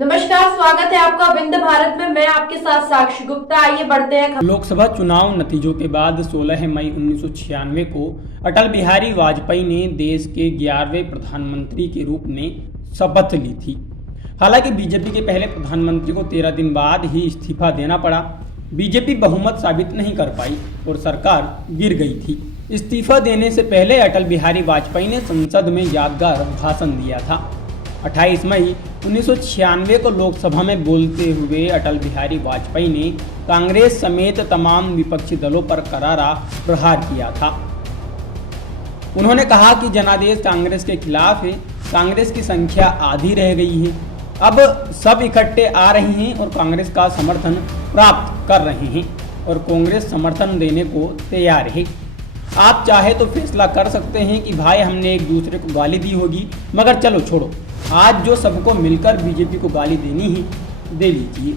नमस्कार, स्वागत है आपका विंध्य भारत में। मैं आपके साथ साक्षी गुप्ता। आइए बढ़ते हैं। लोकसभा चुनाव नतीजों के बाद 16 मई 1996 को अटल बिहारी वाजपेयी ने देश के 11वें प्रधानमंत्री के रूप में शपथ ली थी। हालांकि बीजेपी के पहले प्रधानमंत्री को 13 दिन बाद ही इस्तीफा देना पड़ा। बीजेपी बहुमत साबित नहीं कर पाई और सरकार गिर गई थी। इस्तीफा देने से पहले अटल बिहारी वाजपेयी ने संसद में यादगार भाषण दिया था। 28 मई 1996 को लोकसभा में बोलते हुए अटल बिहारी वाजपेयी ने कांग्रेस समेत तमाम विपक्षी दलों पर करारा प्रहार किया था। उन्होंने कहा कि जनादेश कांग्रेस के खिलाफ है, कांग्रेस की संख्या आधी रह गई है, अब सब इकट्ठे आ रहे हैं और कांग्रेस का समर्थन प्राप्त कर रहे हैं और कांग्रेस समर्थन देने को तैयार है। आप चाहे तो फैसला कर सकते हैं कि भाई हमने एक दूसरे को गाली दी होगी, मगर चलो छोड़ो, आज जो सबको मिलकर बीजेपी को गाली देनी ही दे लीजिए।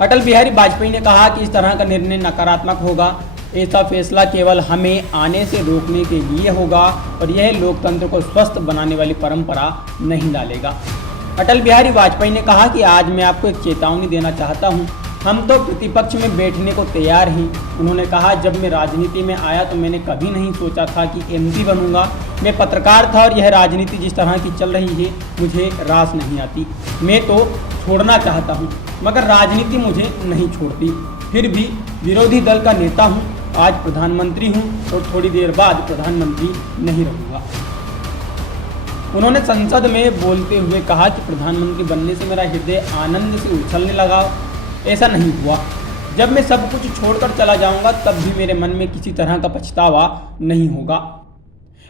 अटल बिहारी वाजपेयी ने कहा कि इस तरह का निर्णय नकारात्मक होगा। ऐसा फैसला केवल हमें आने से रोकने के लिए होगा और यह लोकतंत्र को स्वस्थ बनाने वाली परंपरा नहीं डालेगा। अटल बिहारी वाजपेयी ने कहा कि आज मैं आपको एक चेतावनी देना चाहता हूं, हम तो प्रतिपक्ष में बैठने को तैयार हैं। उन्होंने कहा, जब मैं राजनीति में आया तो मैंने कभी नहीं सोचा था कि एमपी बनूंगा। मैं पत्रकार था और यह राजनीति जिस तरह की चल रही है मुझे रास नहीं आती। मैं तो छोड़ना चाहता हूं, मगर राजनीति मुझे नहीं छोड़ती। फिर भी विरोधी दल का नेता हूं, आज प्रधानमंत्री हूं और थोड़ी देर बाद प्रधानमंत्री नहीं रहूँगा। उन्होंने संसद में बोलते हुए कहा कि प्रधानमंत्री बनने से मेरा हृदय आनंद से उछलने लगा। ऐसा नहीं हुआ। जब मैं सब कुछ छोड़कर चला जाऊंगा तब भी मेरे मन में किसी तरह का पछतावा नहीं होगा।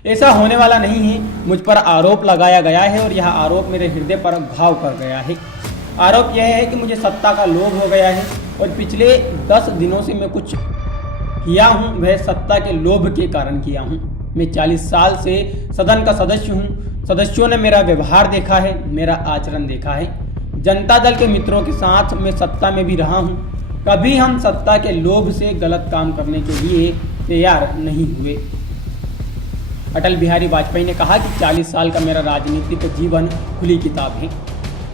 ऐसा होने वाला नहीं है। मुझ पर आरोप लगाया गया है और यह आरोप मेरे हृदय पर घाव कर गया है। आरोप यह है कि मुझे सत्ता का लोभ हो गया है और पिछले 10 दिनों से मैं कुछ किया हूँ वह सत्ता के लोभ के कारण किया हूँ। मैं 40 साल से सदन का सदस्य हूँ। सदस्यों ने मेरा व्यवहार देखा है, मेरा आचरण देखा है। जनता दल के मित्रों के साथ मैं सत्ता में भी रहा हूं। कभी हम सत्ता के लोभ से गलत काम करने के लिए तैयार नहीं हुए। अटल बिहारी वाजपेयी ने कहा कि 40 साल का मेरा राजनीतिक जीवन खुली किताब है,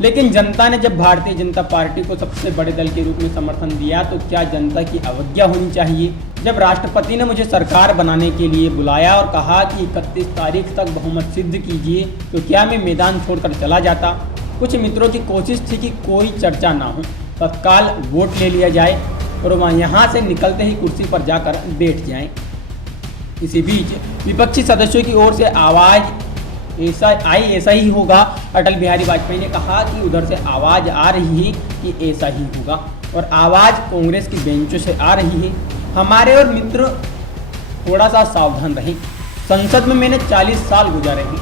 लेकिन जनता ने जब भारतीय जनता पार्टी को सबसे बड़े दल के रूप में समर्थन दिया तो क्या जनता की अवज्ञा होनी चाहिए? जब राष्ट्रपति ने मुझे सरकार बनाने के लिए बुलाया और कहा कि 31 तारीख तक बहुमत सिद्ध कीजिए, तो क्या मैं मैदान छोड़कर चला जाता? कुछ मित्रों की कोशिश थी कि कोई चर्चा ना हो, तत्काल वोट ले लिया जाए और वह यहाँ से निकलते ही कुर्सी पर जाकर बैठ जाएं। इसी बीच विपक्षी सदस्यों की ओर से आवाज़ ऐसा ही होगा। अटल बिहारी वाजपेयी ने कहा कि उधर से आवाज़ आ रही है कि ऐसा ही होगा और आवाज़ कांग्रेस की बेंचों से आ रही है। हमारे और मित्र थोड़ा सा सावधान रहें। संसद में मैंने 40 साल गुजारे हैं,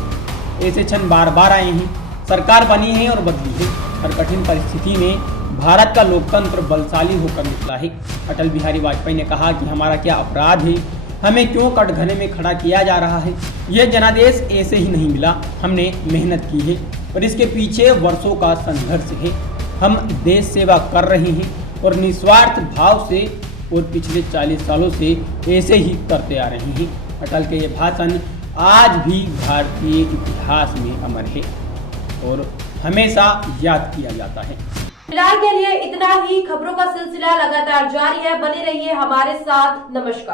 ऐसे क्षण बार बार आए हैं। सरकार बनी है और बदली है। हर कठिन परिस्थिति में भारत का लोकतंत्र बलशाली होकर निकला है। अटल बिहारी वाजपेयी ने कहा कि हमारा क्या अपराध है, हमें क्यों कटघरे में खड़ा किया जा रहा है। यह जनादेश ऐसे ही नहीं मिला, हमने मेहनत की है और इसके पीछे वर्षों का संघर्ष है। हम देश सेवा कर रहे हैं और निस्वार्थ भाव से और पिछले 40 सालों से ऐसे ही करते आ रहे हैं। अटल के ये भाषण आज भी भारतीय इतिहास में अमर है और हमेशा याद किया जाता है। फिलहाल के लिए इतना ही। खबरों का सिलसिला लगातार जारी है, बने रहिए हमारे साथ। नमस्कार।